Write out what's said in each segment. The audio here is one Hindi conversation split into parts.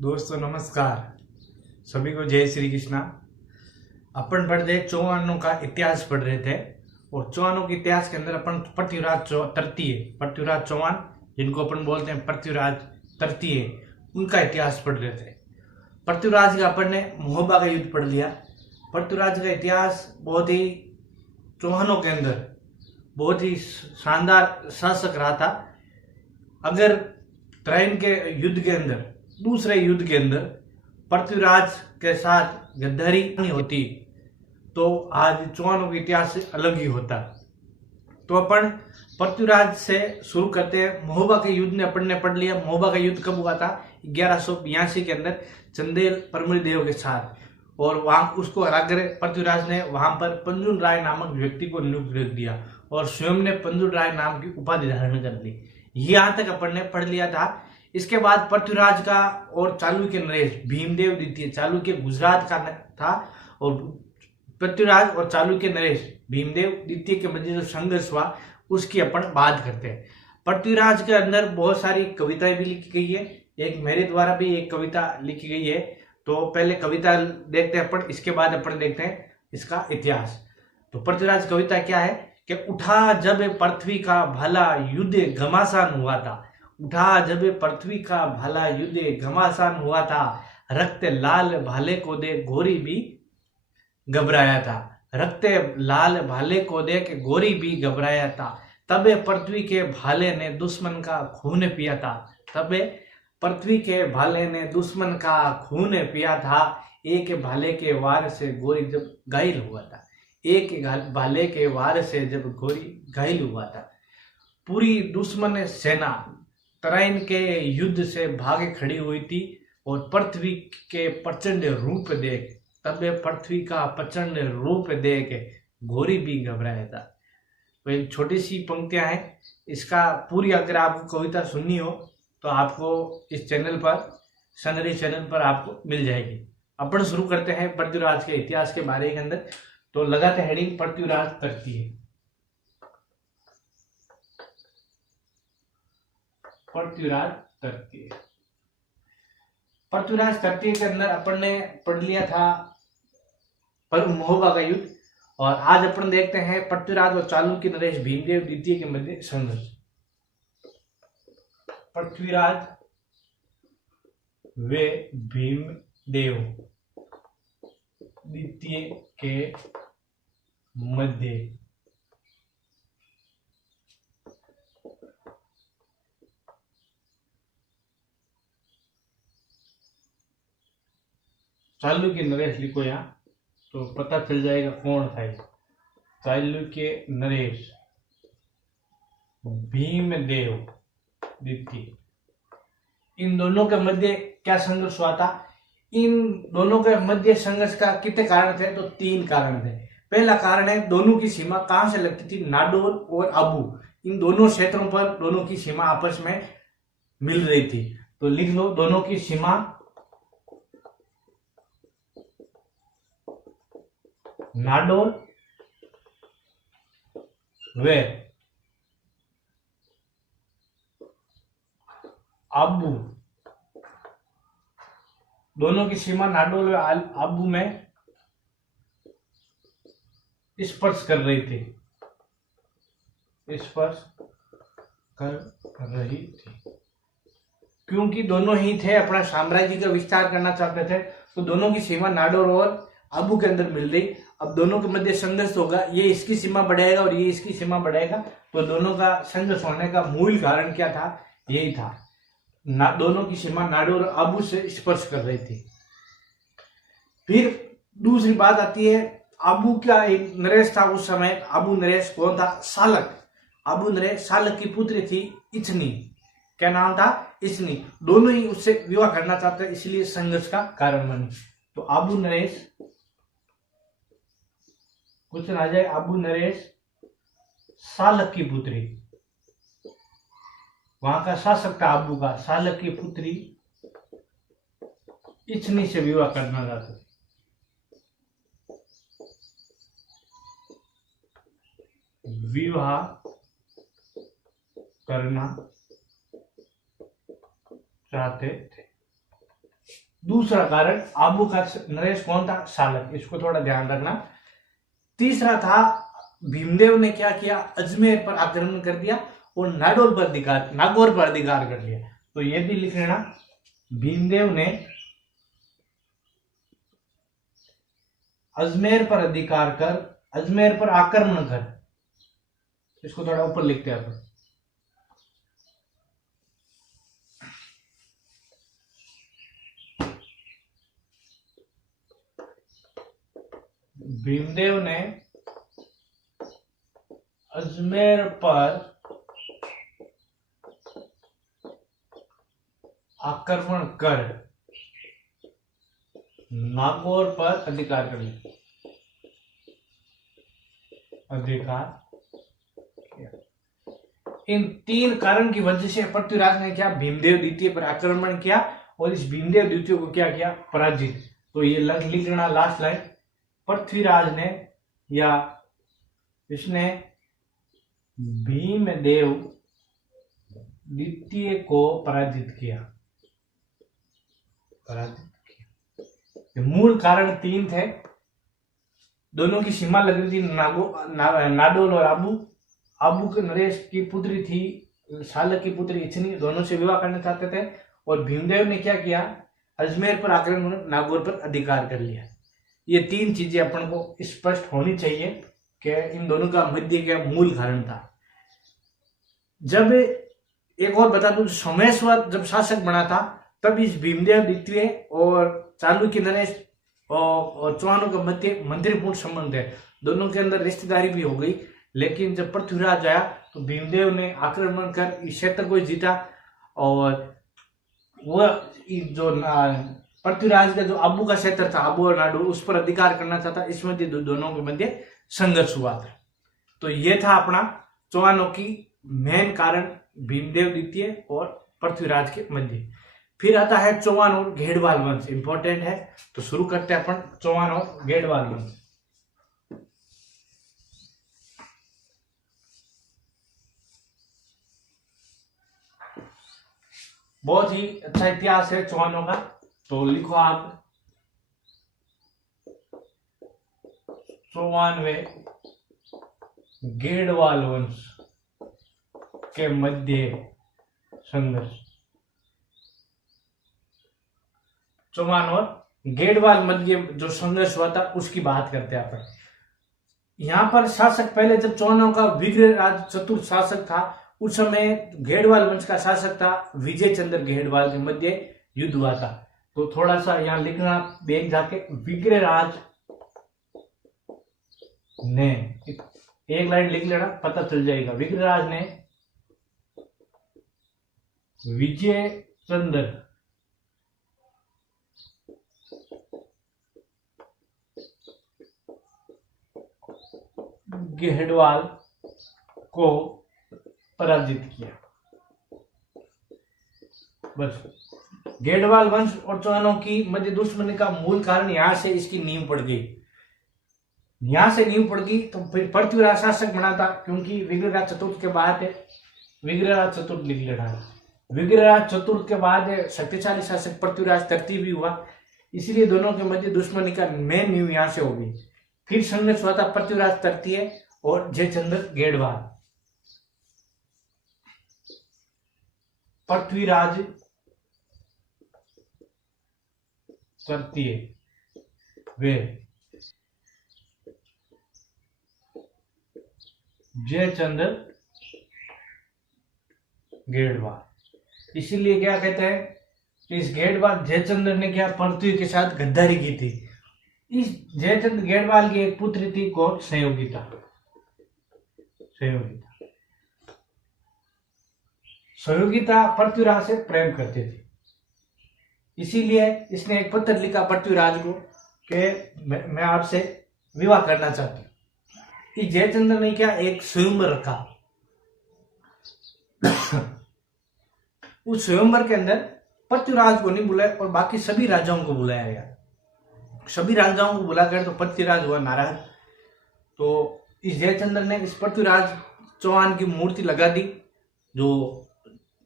दोस्तों नमस्कार, सभी को जय श्री कृष्णा। अपन पढ़ रहे चौहानों का इतिहास पढ़ रहे थे और चौहानों के इतिहास के अंदर अपन पृथ्वीराज चौहान, जिनको अपन बोलते हैं पृथ्वीराज तृतीय, उनका इतिहास पढ़ रहे थे। पृथ्वीराज का अपन ने महोबा का युद्ध पढ़ लिया। पृथ्वीराज का इतिहास बहुत ही चौहानों के अंदर बहुत ही शानदार शासक रहा था। अगर त्रयन के युद्ध के अंदर, दूसरे युद्ध के अंदर पृथ्वीराज के साथ गद्दारी नहीं होती तो आज चौहानों का इतिहास अलग ही होता। तो अपन पृथ्वीराज से शुरू करते हैं। महोबा के युद्ध ने अपन ने पढ़ लिया। महोबा का युद्ध कब हुआ था? 1182 के अंदर चंदेल परमल देव के साथ, और वहां उसको हराकर पृथ्वीराज ने वहां पर पंजुल राय नामक व्यक्ति को नियुक्त कर दिया और स्वयं ने पंजुल राय नाम की उपाधि धारण कर ली। यहां तक अपन ने पढ़ लिया था। इसके बाद पृथ्वीराज का और चालुक्य नरेश भीमदेव द्वितीय, चालुक्य गुजरात का था और पृथ्वीराज और चालुक्य नरेश भीमदेव द्वितीय के मध्य जो संघर्ष हुआ उसकी अपन बात करते हैं। पृथ्वीराज के अंदर बहुत सारी कविताएं भी लिखी गई है। एक मेरे द्वारा भी एक कविता लिखी गई है। तो पहले कविता देखते हैं अपन, इसके बाद अपन देखते हैं इसका इतिहास। तो पृथ्वीराज कविता क्या है कि उठा जब पृथ्वी का भला युद्ध घमासान हुआ था। उठा जब पृथ्वी का भला युद्ध घमासान हुआ था, रक्त लाल भाले को दे गोरी भी घबराया था। रक्त लाल भाले को देख गोरी भी घबराया था। तबे पृथ्वी के भाले ने दुश्मन का खून पिया था। तबे पृथ्वी के भाले ने दुश्मन का खून पिया था। एक भाले के वार से गोरी जब घायल हुआ था। एक भाले के वार से जब गोरी घायल हुआ था, पूरी दुश्मन सेना तराइन के युद्ध से भागे खड़ी हुई थी और पृथ्वी के प्रचंड रूप देख, तबे पृथ्वी का प्रचंड रूप देख घोरी भी घबराया था। तो एक छोटी सी पंक्तियां हैं। इसका पूरी अगर आपको कविता सुननी हो तो आपको इस चैनल पर, संग्रही चैनल पर आपको मिल जाएगी। अपन शुरू करते हैं पृथ्वीराज के इतिहास के बारे के अंदर। तो लगाते हेडिंग पृथ्वीराज तृतीय। पृथ्वीराज तृतीय, पृथ्वीराज तृतीय के अंदर अपन ने पढ़ लिया था पर महोबा का युद्ध, और आज अपन देखते हैं पृथ्वीराज और चालुक्य नरेश भीमदेव द्वितीय के मध्य संघर्ष। पृथ्वीराज वे भीमदेव द्वितीय के मध्य चालुक्य नरेश लिखो यहां तो पता चल जाएगा कौन था ये। चालुक्य नरेश भीमदेव द्वितीय, इन दोनों के मध्य क्या संघर्ष हुआ था? इन दोनों के मध्य संघर्ष का कितने कारण थे? तो 3 कारण थे। पहला कारण है दोनों की सीमा कहां से लगती थी? नाडोल और अबू, इन दोनों क्षेत्रों पर दोनों की सीमा आपस में मिल रही थी। तो लिख लो, दोनों की सीमा नाडोल व अबू, दोनों की सीमा नाडोल व अबू में स्पर्श कर रही थी, स्पर्श कर रही थी। क्योंकि दोनों ही थे अपना साम्राज्य का विस्तार करना चाहते थे, तो दोनों की सीमा नाडोल और अबू के अंदर मिल रही। अब दोनों के मध्य संघर्ष होगा, ये इसकी सीमा बढ़ाएगा और ये इसकी सीमा बढ़ाएगा, तो दोनों का संघर्ष होने का मूल कारण क्या था? यही था, दोनों की सीमा नाडोल और अबू से स्पर्श कर रही थी। फिर दूसरी बात आती है, अबू का एक नरेश था उस समय। अबू नरेश कौन था? सालक। अबू नरेश सालक की पुत्री थी इच्छनी। क्या नाम था? इच्छनी। दोनों ही उससे विवाह करना चाहते, इसलिए संघर्ष का कारण बनी। तो अबू नरेश, क्वेश्चन आ जाए, अबू नरेश सालक की पुत्री, वहां का शासक था अबू का, सालक की पुत्री इच्छनी से विवाह करना चाहते। विवाह करना चाहते थे। दूसरा कारण आबू का नरेश कौन था? शालक। इसको थोड़ा ध्यान रखना। तीसरा था भीमदेव ने क्या किया? अजमेर पर आक्रमण कर दिया और नागौर पर अधिकार कर लिया। तो ये भी लिख लेना, भीमदेव ने अजमेर पर अधिकार कर, अजमेर पर आक्रमण कर। इसको थोड़ा ऊपर लिखते हैं अपन। भीमदेव ने अजमेर पर आक्रमण कर नागौर पर अधिकार कर लिया। इन तीन कारण की वजह से पृथ्वीराज ने क्या? भीमदेव द्वितीय पर आक्रमण किया और इस भीमदेव द्वितीय को क्या किया? पराजित। तो ये लिख लेना लास्ट लाइन, पृथ्वीराज ने या इसने भीमदेव द्वितीय को पराजित किया। मूल कारण तीन थे। दोनों की सीमा लग रही थी नाडोल और आबू के नरेश की पुत्री थी शालक की पुत्री इच्छनी, दोनों से विवाह करना चाहते थे। और भीमदेव ने क्या किया? अजमेर पर आक्रमण, नागौर पर अधिकार कर लिया। ये तीन चीजें अपन को स्पष्ट होनी चाहिए कि इन दोनों का मध्य क्या मूल कारण था। जब एक और बता दूं, सोमेश्वर जब शासक बना था तब इस भीमदेव द्वितीय और चालुक्य नरेश और चौहानों का मध्य मंत्रीपूर्ण संबंध है। दोनों के अंदर रिश्तेदारी भी हो गई। लेकिन जब पृथ्वीराज आया तो भीमदेव ने आक्रमण कर इस क्षेत्र को जीता और वह जो पृथ्वीराज का जो आबू का क्षेत्र था, आबू और नाडू, उस पर अधिकार करना चाहता। इसमें दोनों के मध्य संघर्ष हुआ था। तो ये था अपना चौहानों की मेन कारण, भीमदेव द्वितीय और पृथ्वीराज के मध्य। फिर आता है चौहान और घेड़वाल वंश, इंपॉर्टेंट है। तो शुरू करते हैं अपन चौहान और घेड़वाल वंश। बहुत ही अच्छा इतिहास है चौहानों का। तो लिखो आप, चौहान व घेड़वाल वंश के मध्य संघर्ष। चौहान और घेड़वाल मध्य जो संघर्ष हुआ था उसकी बात करते हैं अपन। यहां पर शासक पहले जब चौहानों का विग्रहराज चतुर्थ शासक था, उस समय घेड़वाल वंश का शासक था विजय चंद्र घेड़वाल के मध्य युद्ध हुआ था। तो थोड़ा सा यहां लिखना देख जाके, विग्रहराज ने, एक लाइन लिख लेना, पता चल जाएगा। विग्रहराज ने विजय चंद्र घेड़वाल को पराजित किया। बस घेड़वाल वंश और चौहानों की मध्य दुश्मनी का मूल कारण यहां से इसकी नींव पड़ गई। यहां से नींव पड़ गई तो फिर पृथ्वीराज शासक बना था, क्योंकि विग्रहराज चतुर्थ के बाद है, विग्रहराज चतुर्थ लिख लेना। विग्रहराज चतुर्थ के बाद शक्तिशाली शासक पृथ्वीराज तृतीय भी हुआ। इसलिए दोनों के मध्य दुश्मनी का मेन नींव यहां से हो गई। फिर संघर्ष हुआ था पृथ्वीराज तृतीय और जयचंद्र घेड़वाल। पृथ्वीराज तृतीय वे जयचंद्र घेड़वाल। इसीलिए क्या कहते हैं कि इस घेड़वाल जयचंद्र ने क्या पृथ्वी के साथ गद्दारी की थी। इस जयचंद्र घेड़वाल की एक पुत्री थी कौन? संयोगिता। संयोगिता पृथ्वीराज से प्रेम करती थी। इसीलिए इसने एक पत्र लिखा पृथ्वीराज को कि मैं आपसे विवाह करना चाहती हूं। इस जयचंद्र ने क्या एक स्वयंवर रखा। उस स्वयंवर के अंदर पृथ्वीराज को नहीं बुलाया और बाकी सभी राजाओं को बुलाया गया। सभी राजाओं को बुलाकर तो पृथ्वीराज हुआ नाराज। तो इस जयचंद्र ने इस पृथ्वीराज चौहान की मूर्ति लगा दी। जो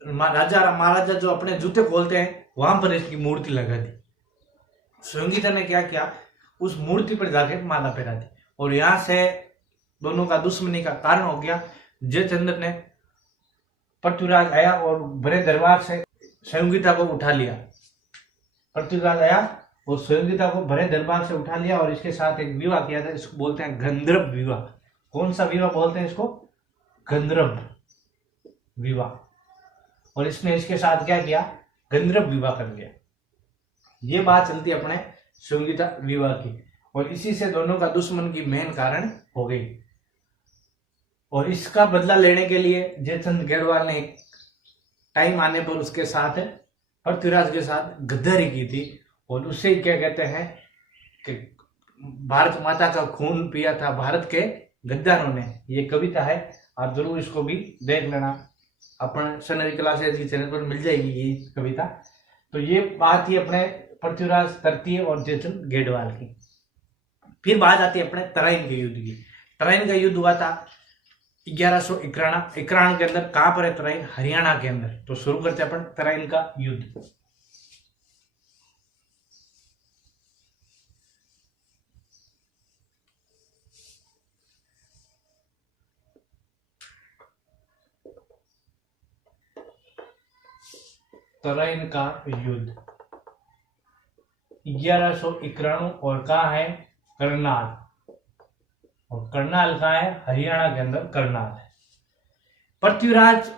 राजा महाराजा जो अपने जूते खोलते हैं वहां पर इसकी मूर्ति लगा दी। स्वयंगिता ने क्या किया, उस मूर्ति पर जाके माला पहरा दी और यहां से दोनों का दुश्मनी का कारण हो गया। जयचंद्र ने पृथ्वीराज आया और बड़े दरबार से स्वयंगिता को उठा लिया। पृथ्वीराज आया और स्वयंगिता को बड़े दरबार से उठा लिया और इसके साथ एक विवाह किया था, इसको बोलते हैं गंधर्व विवाह। कौन सा विवाह बोलते हैं इसको? गंधर्व विवाह। और इसने इसके साथ क्या किया? गंधर्व विवाह कर लिया। ये बात चलती है अपने स्वयंगिता विवाह की और इसी से दोनों का दुश्मन की मेन कारण हो गई। और इसका बदला लेने के लिए जयचंद गढ़वाल ने एक टाइम आने पर उसके साथ पृथ्वीराज के साथ गद्दारी की थी और उससे क्या कहते हैं कि भारत माता का खून पिया था भारत के गद्दारों ने। ये कविता है, आप जरूर इसको भी देख लेना, अपन सनरी क्लासेस की चैनल पर मिल जाएगी ये कविता। तो ये बात ही अपने पृथ्वीराज तृतीय और जयचंद गढ़वाल की। फिर बात आती है अपने तराइन के युद्ध की। तराइन का युद्ध हुआ था 1191 के अंदर। कहां पर है तराइन? हरियाणा के अंदर। तो शुरू करते हैं अपन तराइन का युद्ध। तराइन का युद्ध 1191 और कहा है? करनाल। और करनाल कहाँ है? हरियाणा के अंदर करनाल है। पृथ्वीराज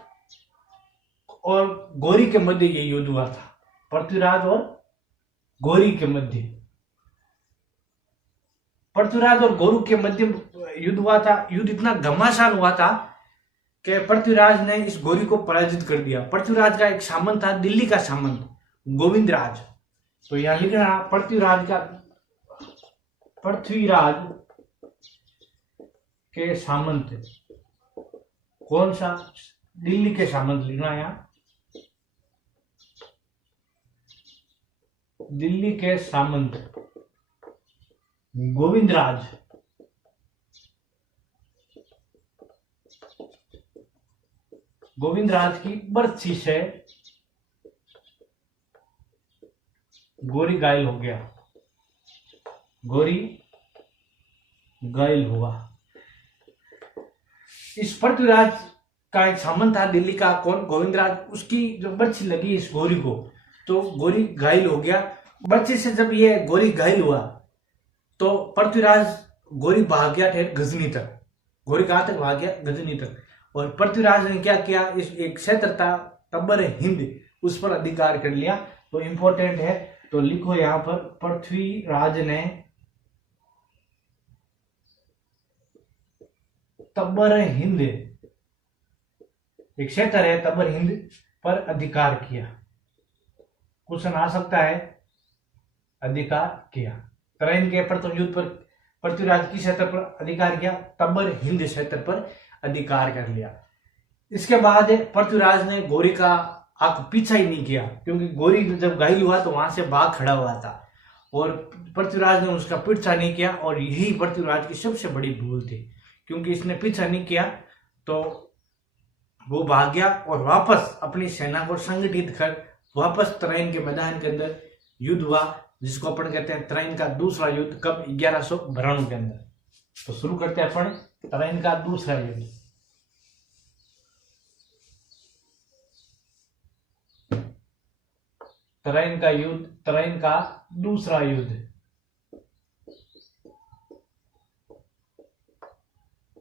और गौरी के मध्य ये युद्ध हुआ था। पृथ्वीराज और गौरी के मध्य, पृथ्वीराज और गौरी के मध्य युद्ध हुआ था। युद्ध इतना घमासान हुआ था कि पृथ्वीराज ने इस गौरी को पराजित कर दिया। पृथ्वीराज का एक सामंत था, दिल्ली का सामंत गोविंदराज। तो यहां लिखना पृथ्वीराज के सामंत। कौन सा? दिल्ली के सामंत लिखना यहां, दिल्ली के सामंत गोविंदराज। गोविंदराज की बरछी से गौरी घायल हो गया, गौरी घायल हुआ। इस पृथ्वीराज का एक सामंत था दिल्ली का, कौन? गोविंदराज। उसकी जो बरछी लगी इस गौरी को तो गौरी घायल हो गया। बरछी से जब ये गौरी घायल हुआ तो पृथ्वीराज गौरी भाग गया ठेठ गजनी तक। गौरी कहां तक भाग गया? गजनी तक। और पृथ्वीराज ने क्या किया? इस एक क्षेत्र था तब्बर हिंद, उस पर अधिकार कर लिया। तो इंपॉर्टेंट है, तो लिखो यहां पर पृथ्वीराज ने तब्बर हिंद, एक क्षेत्र है तब्बर हिंद पर अधिकार किया। क्वेश्चन आ सकता है, अधिकार किया। तराइन के प्रथम युद्ध पर पृथ्वीराज किस क्षेत्र पर अधिकार किया? तब्बर हिंद क्षेत्र पर अधिकार कर लिया। इसके बाद पृथ्वीराज ने गौरी का पीछा ही नहीं किया, क्योंकि गौरी जब घायल हुआ तो वहां से भाग खड़ा हुआ था और पृथ्वीराज ने उसका पीछा नहीं किया। और यही पृथ्वीराज की सबसे बड़ी भूल थी, क्योंकि इसने पीछा नहीं किया तो वो भाग गया और वापस अपनी सेना को संगठित कर वापस तराइन के मैदान के अंदर युद्ध हुआ, जिसको अपन कहते हैं तराइन का दूसरा युद्ध। कब? 1192 के अंदर। तो शुरू करते हैं अपन तराइन का दूसरा युद्ध। तराइन का युद्ध, तराइन का दूसरा युद्ध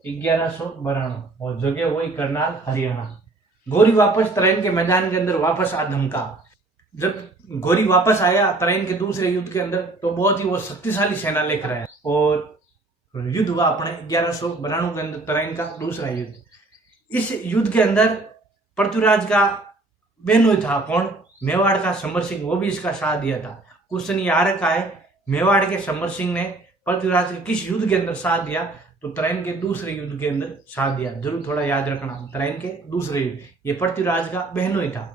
1192 और जगह वही करनाल हरियाणा। गौरी वापस तराइन के मैदान के अंदर वापस आ धमका। जब गौरी वापस आया तराइन के दूसरे युद्ध के अंदर तो बहुत ही वो शक्तिशाली सेना लेकर आया और युद्ध हुआ अपने 1192 के अंदर, तराइन का दूसरा युद्ध। इस युद्ध के अंदर पृथ्वीराज का बहनोई था, कौन? मेवाड़ का समर सिंह, वो भी इसका साथ दिया था। क्वेश्चन ये आ रखा है, मेवाड़ के समर सिंह ने पृथ्वीराज के किस युद्ध के अंदर साथ दिया? तो तराइन के दूसरे युद्ध के अंदर साथ दिया। जरूर थोड़ा याद रखना, तराइन के दूसरे युद्ध, ये पृथ्वीराज का बहनोई था।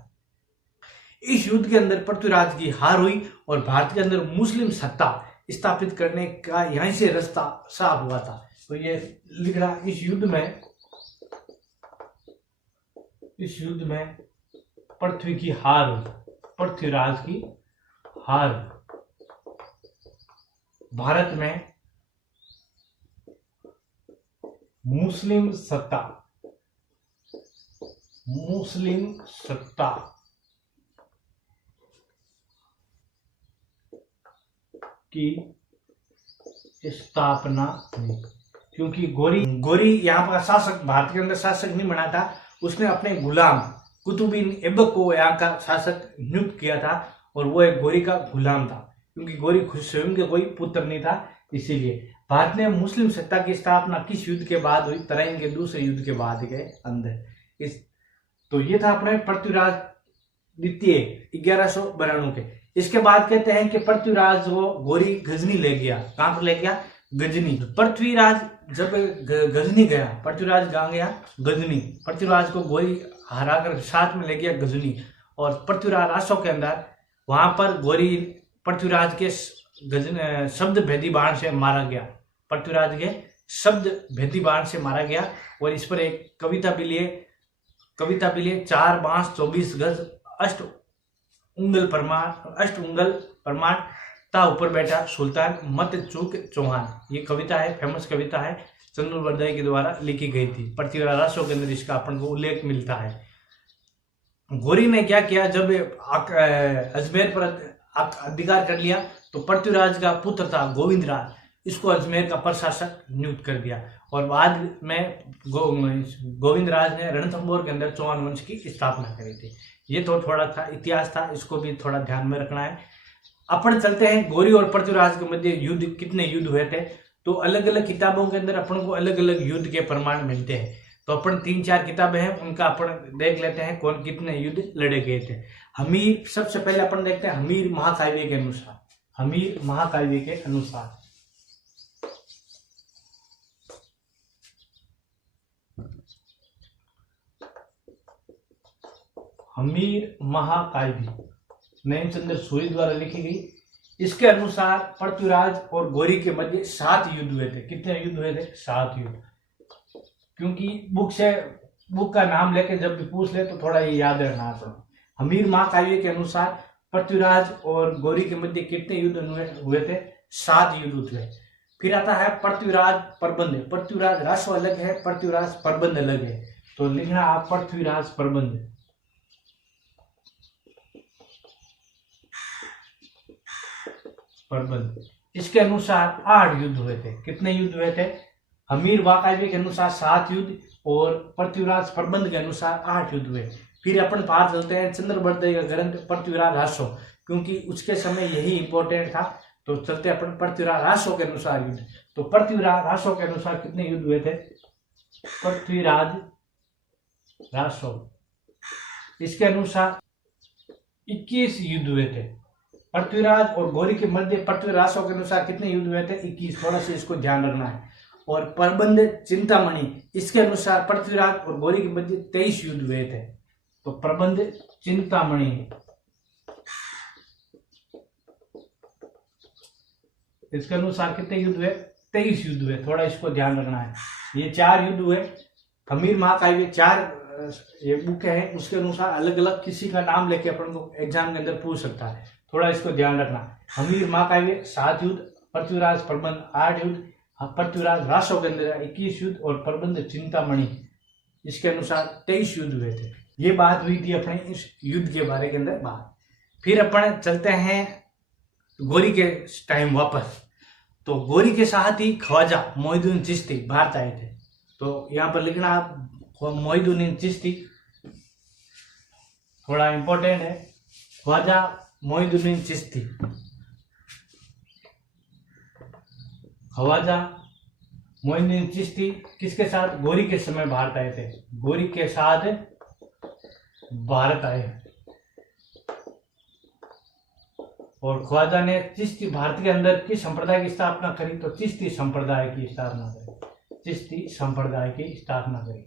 इस युद्ध के अंदर पृथ्वीराज की हार हुई और भारत के अंदर मुस्लिम सत्ता स्थापित करने का यहीं से रास्ता साफ हुआ था। तो ये लिख रहा, इस युद्ध में पृथ्वी की हार हुई, पृथ्वीराज की हार। भारत में मुस्लिम सत्ता की स्थापना हुई। क्योंकि गोरी यहाँ पर शासक, भारत के अंदर शासक नहीं बना था, उसने अपने गुलाम कुतुबुद्दीन ऐबक को यहाँ का शासक नियुक्त किया था और वो एक गोरी का गुलाम था। क्योंकि गोरी खुद स्वयं के कोई पुत्र नहीं था, इसीलिए भारत ने मुस्लिम सत्ता की स्थापना किस युद्ध के बाद हुई? तराइन के दूसरे युद्ध के बाद के अंदर। तो ये था अपने पृथ्वीराज द्वितीय 1192 के। इसके बाद कहते हैं कि पृथ्वीराज वो गोरी गजनी ले गया। कहां पर ले गया? गजनी। पृथ्वीराज जब गजनी गया, पृथ्वीराज कहां गया? गजनी। पृथ्वीराज को गोरी हराकर साथ में ले गया गजनी, और पृथ्वीराज रासों के अंदर वहां पर गोरी पृथ्वीराज के शब्द भेदी बाण से मारा गया। पृथ्वीराज के शब्द भेदी बाण से मारा गया। और इस पर एक कविता भी लिए 4 बांस 24 गज अष्ट उंगल प्रमाण ता ऊपर बैठा सुल्तान मत चूक चौहान। ये कविता है, फेमस कविता है, चंद्रवर्दय के द्वारा लिखी गई थी। पृथ्वीराज रासों के अंदर इसका अपन को उल्लेख मिलता है। गोरी ने क्या किया? जब अजमेर पर अधिकार कर लिया तो पृथ्वीराज का पुत्र था गोविंदराज, इसको अजमेर का प्रशासक नियुक्त कर दिया। और बाद में गोविंदराज ने रणथंभौर के अंदर चौहान वंश की स्थापना करी थी। ये तो थोड़ा था इतिहास था, इसको भी थोड़ा ध्यान में रखना है। अपन चलते हैं गोरी और पृथ्वीराज के मध्य युद्ध, कितने युद्ध हुए थे? तो अलग अलग किताबों के अंदर अपन को अलग अलग युद्ध के प्रमाण मिलते हैं। तो अपन 3-4 किताबें हैं, उनका अपन देख लेते हैं कौन कितने युद्ध लड़े गए थे। हमीर, सबसे पहले अपन देखते हैं हमीर महाकाव्य के अनुसार। हमीर महाकाव्य के अनुसार हमीर महाकाव्य नैनचंद्र सूरी द्वारा लिखी गई। इसके अनुसार पृथ्वीराज और गोरी के मध्य 7 युद्ध हुए थे। कितने युद्ध हुए थे? 7 युद्ध। क्योंकि बुक का नाम लेके जब भी पूछ ले तो थोड़ा ये याद रखना है। हमीर महाकाव्य के अनुसार पृथ्वीराज और गोरी के मध्य कितने युद्ध हुए थे? 7 युद्ध हुए। फिर आता है पृथ्वीराज प्रबंध। पृथ्वीराज रासो अलग है, पृथ्वीराज प्रबंध अलग है। तो लिखना आप पृथ्वीराज प्रबंध। इसके अनुसार 8 युद्ध हुए थे। कितने युद्ध हुए थे? हमीर महाकाव्य के अनुसार 7 युद्ध और पृथ्वीराज प्रबंध के अनुसार 8 युद्ध हुए। फिर अपन बाहर चलते हैं चंद्रवर्दय का ग्रंथ पृथ्वीराज रासो, क्योंकि उसके समय यही इंपॉर्टेंट था। तो चलते अपन पृथ्वीराज रासो के अनुसार युद्ध। तो पृथ्वीराज रासो के अनुसार कितने युद्ध हुए थे? पृथ्वीराज रासो, इसके अनुसार 21 युद्ध हुए थे। पृथ्वीराज और गोरी के मध्य पृथ्वीराज रासो के अनुसार कितने युद्ध हुए थे? 21। थोड़ा सा इसको ध्यान रखना है। और प्रबंध चिंतामणि, इसके अनुसार पृथ्वीराज और गोरी के मध्य 23 युद्ध हुए थे। तो प्रबंध चिंतामणि, इसके अनुसार कितने युद्ध हुए? 23 युद्ध हुए। थोड़ा इसको ध्यान रखना है। ये 4 युद्ध हुए। हमीर महाकाव्य 4 ये बुक है, उसके अनुसार अलग अलग किसी का नाम लेके अपन को एग्जाम के अंदर पूछ सकता है। थोड़ा इसको ध्यान रखना। हमीर महाकाव्य 7 युद्ध, पृथ्वीराज प्रबंध 8 युद्ध, पृथ्वीराज रासो के अंदर 21 युद्ध और प्रबंध चिंतामणि इसके अनुसार 23 युद्ध हुए थे। ये बात हुई थी अपने इस युद्ध के बारे के अंदर बात। फिर अपन चलते हैं गोरी के टाइम वापस। तो गोरी के साथ ही ख्वाजा मोइनुद्दीन चिश्ती भारत आए थे। तो यहाँ पर लिखना आप मोइनुद्दीन चिश्ती, थोड़ा इंपॉर्टेंट है। ख्वाजा मोइनुद्दीन चिश्ती, ख्वाजा मोइनुद्दीन चिश्ती किसके साथ? गोरी के समय भारत आए थे। गोरी के साथ भारत आए और ख्वाजा ने चिश्ती भारत के अंदर किस संप्रदाय की स्थापना करी? तो चिश्ती संप्रदाय की स्थापना करी। चिश्ती संप्रदाय की स्थापना करी।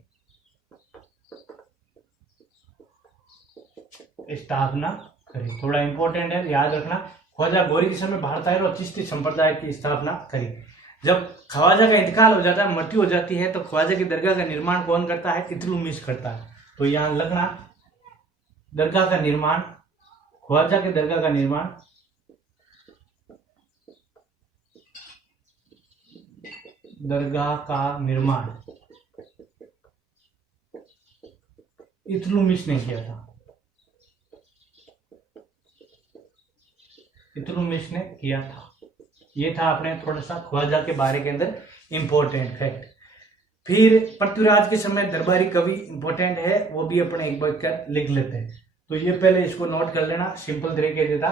थोड़ा इंपॉर्टेंट है, याद रखना। ख्वाजा गोरी के समय भारत आए और चिश्ती संप्रदाय की स्थापना करी। जब ख्वाजा का इंतकाल हो जाता है, मृत्यु हो जाती है, तो ख्वाजा की दरगाह का निर्माण कौन करता है? इल्तुतमिश करता है। तो यहाँ लगना दरगाह का निर्माण, ख्वाजा के दरगाह का निर्माण दरगाह का निर्माण इल्तुतमिश ने किया था। इल्तुतमिश ने किया था। ये था अपने थोड़ा सा ख्वाजा के बारे के अंदर इंपॉर्टेंट फैक्ट। फिर पृथ्वीराज के समय दरबारी कवि इंपॉर्टेंट है, वो भी अपने एक बार कर लिख लेते हैं। तो ये पहले इसको नोट कर लेना, सिंपल तरीके से था।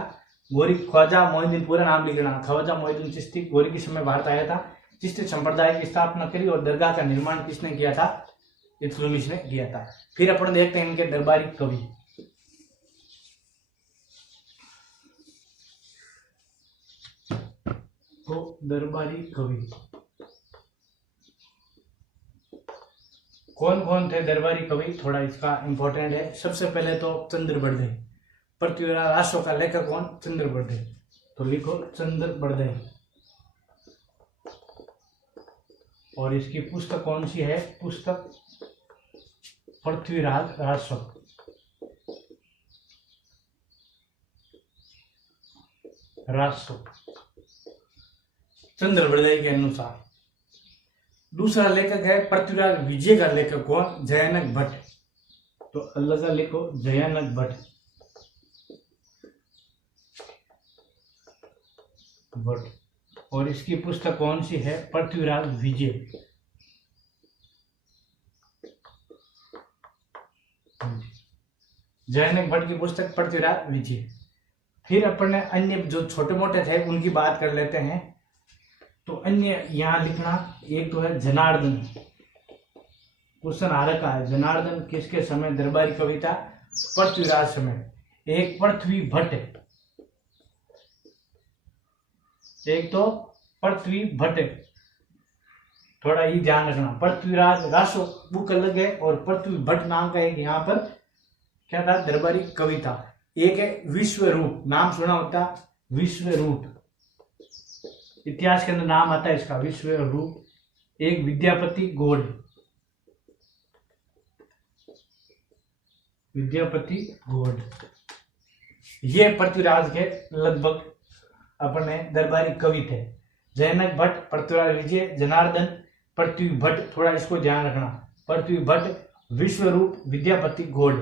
गोरी ख्वाजा मोइनुद्दीन, पूरा नाम लिख लेना, ख्वाजा मोइनुद्दीन चिश्ती गोरी के समय भारत आया था, चिश्ती संप्रदाय की स्थापना करी और दरगाह का निर्माण किसने किया था? इल्तुतमिश ने किया था। फिर अपन देखते हैं इनके दरबारी कवि। तो दरबारी कवि कौन कौन थे? दरबारी कवि थोड़ा इसका इंपॉर्टेंट है। सबसे पहले तो चंद्र बरदई, पृथ्वीराज रासो का लेखक कौन? चंद्र बरदई। तो लिखो चंद्र बरदई। और इसकी पुस्तक कौन सी है? पुस्तक पृथ्वीराज रासो। रासो चंद्र बरदई के अनुसार। दूसरा लेखक है पृथ्वीराज विजय का लेखक कौन? जयानक भट्ट। तो अलग लिखो जयानक भट्ट। और इसकी पुस्तक कौन सी है? पृथ्वीराज विजय। जयानक भट्ट की पुस्तक पृथ्वीराज विजय। फिर अपन ने अन्य जो छोटे मोटे थे उनकी बात कर लेते हैं। तो अन्य यहां लिखना, एक तो है जनार्दन, क्वेश्चन आ रखा है, जनार्दन किसके समय दरबारी कवि था? पृथ्वीराज समय। एक पृथ्वी भट्ट, एक तो पृथ्वी भट्ट, थोड़ा ये ध्यान रखना। पृथ्वीराज रासो बुक अलग है और पृथ्वी भट्ट नाम का एक यहाँ पर क्या था? दरबारी कवि था। एक है विश्वरूप, नाम सुना होता? विश्वरूप, इतिहास के अंदर नाम आता है इसका, विश्वरूप। एक विद्यापति गौड़, विद्यापति गौड़, ये पृथ्वीराज के लगभग अपने दरबारी कवि थे। जयानक भट्ट, पृथ्वीराज विजय, जनार्दन, पृथ्वी भट्ट, थोड़ा इसको ध्यान रखना। पृथ्वी भट्ट, विश्वरूप, विद्यापति गौड़,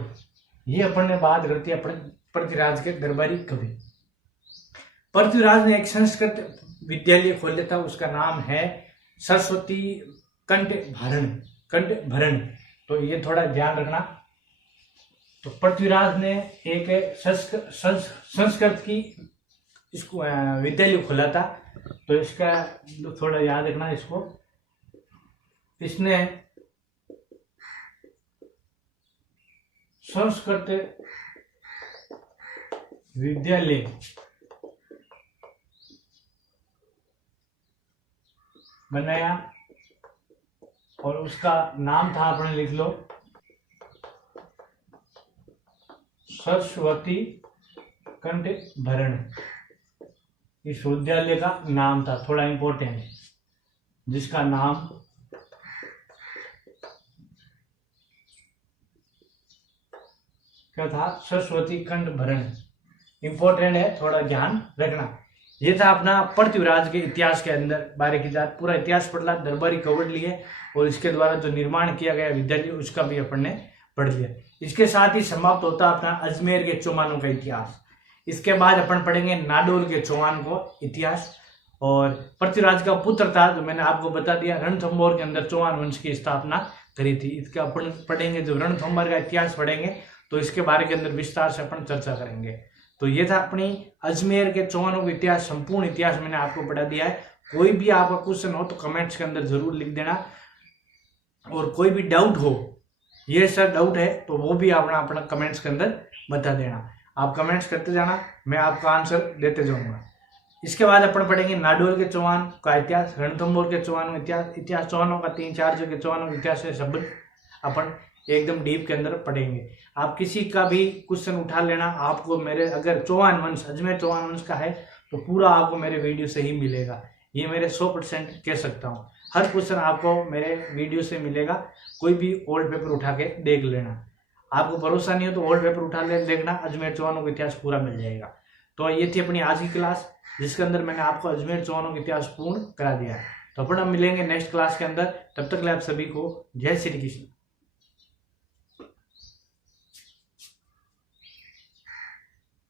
ये अपन ने बात करती है अपने पृथ्वीराज के दरबारी कवि। पृथ्वीराज ने एक संस्कृत विद्यालय खोला था, उसका नाम है सरस्वती कंठभरण। तो ये थोड़ा ध्यान रखना। तो पृथ्वीराज ने एक संस्कृत की इसको विद्यालय खोला था, तो इसका थोड़ा याद रखना इसको। इसने संस्कृत विद्यालय बनाया और उसका नाम था, आपने लिख लो, सरस्वती कंठभरण। इस विद्यालय का नाम था, थोड़ा इंपॉर्टेंट है, जिसका नाम क्या था? सरस्वती कंठभरण। इंपॉर्टेंट है, थोड़ा ध्यान रखना। ये था अपना पृथ्वीराज के इतिहास के अंदर बारे की बात। पूरा इतिहास पढ़ ला, दरबारी कवर लिए और इसके द्वारा जो निर्माण किया गया विद्यालय उसका भी अपन ने पढ़ लिया। इसके साथ ही समाप्त होता अपना अजमेर के चौहानों का इतिहास। इसके बाद अपन पढ़ेंगे नाडोल के चौहान को इतिहास। और पृथ्वीराज का पुत्र था, जो मैंने आपको बता दिया, रणथंभौर के अंदर चौहान वंश की स्थापना करी थी। इसका अपन पढ़ेंगे, जो रणथंभौर का इतिहास पढ़ेंगे तो इसके बारे के अंदर विस्तार से अपन चर्चा करेंगे। तो ये था अपनी अजमेर के चौहानों का इतिहास, संपूर्ण इतिहास मैंने आपको पढ़ा दिया है। कोई भी आपका क्वेश्चन हो तो कमेंट्स के अंदर जरूर लिख देना, और कोई भी डाउट हो, ये सर डाउट है, तो वो भी अपना कमेंट्स के अंदर बता देना। आप कमेंट्स करते जाना, मैं आपका आंसर देते जाऊंगा। इसके बाद अपन पढ़ेंगे नाडोल के चौहान का इतिहास, रणथंभौर के चौहान का इतिहास, चौहानों का 3-4 जो के चौहानों का इतिहास है सब अपन एकदम डीप के अंदर पढ़ेंगे। आप किसी का भी क्वेश्चन उठा लेना, आपको मेरे अगर चौहान वंश, अजमेर चौहान वंश का है तो पूरा आपको मेरे वीडियो से ही मिलेगा। ये मेरे 100% कह सकता हूँ। हर क्वेश्चन आपको मेरे वीडियो से मिलेगा। कोई भी ओल्ड पेपर उठा के देख लेना। आपको भरोसा नहीं हो तो ओल्ड पेपर उठा ले देखना, अजमेर चौहानों का इतिहास पूरा मिल जाएगा। तो ये थी अपनी आज की क्लास, जिसके अंदर मैंने आपको अजमेर चौहानों का इतिहास पूर्ण करा दिया है। तो अपन हम मिलेंगे नेक्स्ट क्लास के अंदर। तब तक के लिए आप सभी को जय श्री कृष्ण।